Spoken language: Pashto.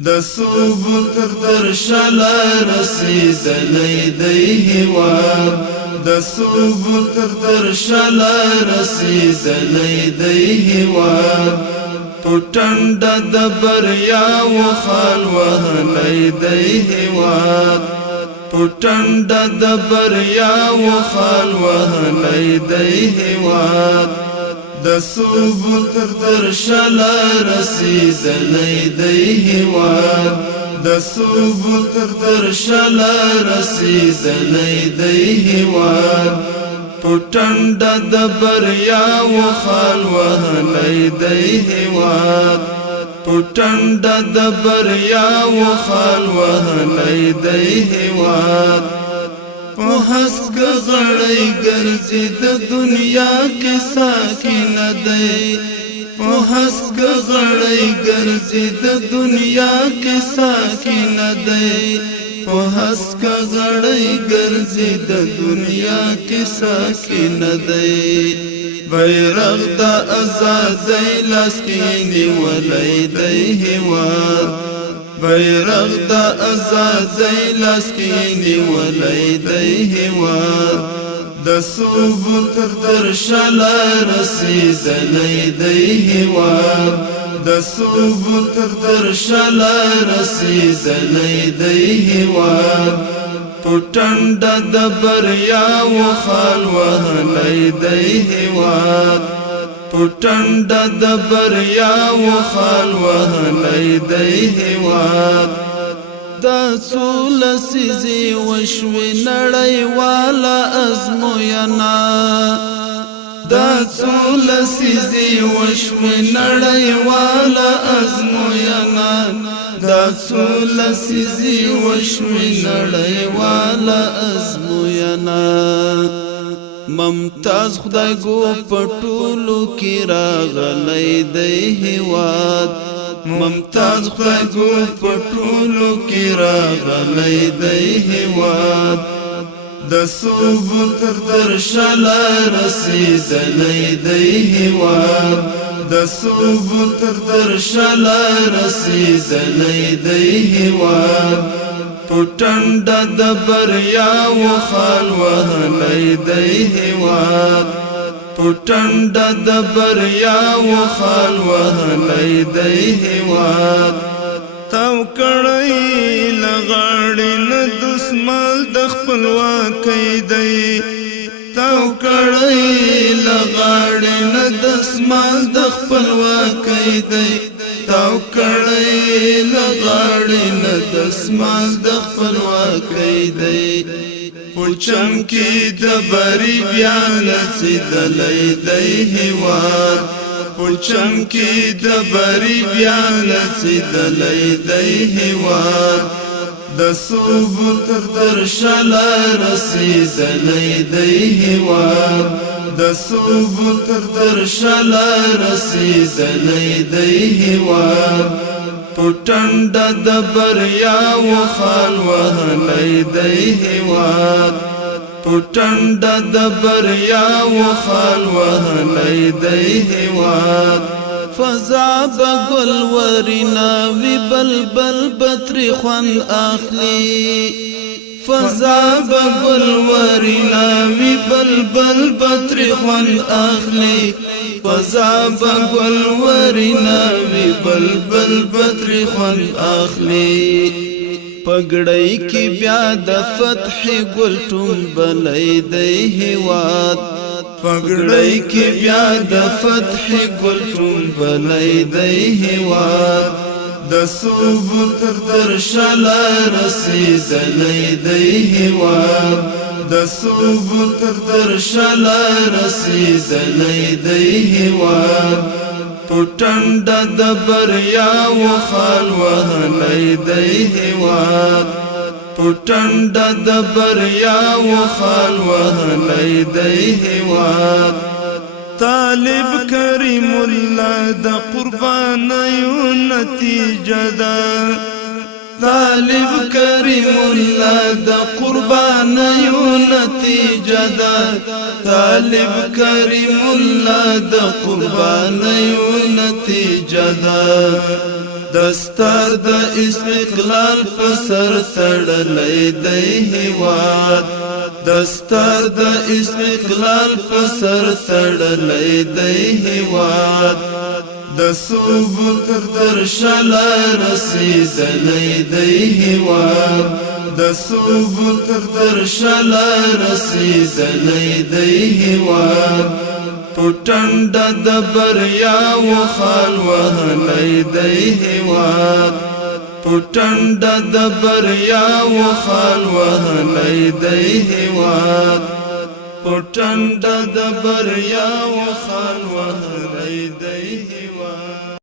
د سوبو تر درشله رسېدلی دی هیواد د سوبو تر درشله رسېدلی دی هیواد په ټنډه د بریاوو خال وهلی دی هیواد په ټنډه د بریاوو خال وهلی دی هیواد د سوبو تر درشله رسېدلی دی هیواد د سوبو تر درشله رسېدلی دی هیواد په ټنډه د بریاوو خال وهلی دی هیواد په ټنډه د بریاوو خال وهلی دی هیواد په هسک غړی ګرځي د دنیا کې ساکن دی په هسک غړی ګرځي د دنیا کې ساکن دی په هسک غړی ګرځي د دنیا کې ساکن دی بیرغ د آزادۍ لاس کې نیولی دی هیواد بیرغ د آزادۍ لاس کې نیولی دی هیواد د سوبو تر درشله رسېدلی دی هیواد د سوبو تر درشله رسېدلی دی هیواد په ټنډه د بریاوو خال وهلی دی هیواد په ټنډه د بریاوو خال وهلی دی هیواد دا څو لسیزې وشوې نړیواله ازموینه دا څو لسیزې وشوې نړیواله ازموینه دا څو لسیزې وشوې نړیواله ازموینه ممتاز خدای گو پټولو کې راغلی دی هیواد ممتاز خدای گو پټولو کې راغلی دی هیواد د سوبو تر درشله رسېدلی دی هیواد د سوبو تر درشله رسېدلی دی هیواد په ټنډه د بریاوو خال وهلی دی هیواد په ټنډه د بریاوو خال وهلی دی هیواد تاو کړی له غاړې نه دسمال د خپلواکۍ دی تاو کړی له غاړې نه دسمال د خپلواکۍ دی تاو کړی له غاړې نه دسمال د خپلواکۍ دی په چم کې د بری بیا رسېدلی دی هیواد په چم کې د بری بیا رسېدلی دی هیواد د سوبو تر درشله رسېدلی دی هیواد د سوبو تر درشله رسېدلی دی هیواد په ټنډه د بریاوو خال وهلی دی هیواد په ټنډه د بریاوو خال وهلی دی هیواد فضا به ګل ورینا وی بلبل بتری خوند اخلي فضا به ګل ورینا وی بلبل بتری خوند اخلي فضا به ګل ورینا وی بلبل بتری خوند اخلي پګړی کې بیا د فتح ګل ټومبلی دی هیواد پګړی کې بیا د فتح ګل ټومبلی دی هیواد د سوبو تر درشله رسېدلی دی هیواد د سوبو تر درشله رسېدلی دی هیواد په ټنډه د بریاوو خال وهلی دی هیواد په ټنډه د بریاوو خال وهلی دی هیواد طالب کریم الله د قربانیو نتیجه ده طالب کریم الله د قربانیو نتیجه ده طالب کریم الله د قربانیو نتیجه ده دستار د استقلال په سر تړلی دی هیواد دستار د استقلال په سر تړلی دی هیواد د سوبو تر درشله رسېدلی دی هیواد د سوبو تر درشله رسېدلی دی هیواد په ټنډه د بریاوو خال وهلی دی هیواد په ټنډه د بریاوو خال وهلی دی هیواد په ټنډه د بریاوو خال وهلی دی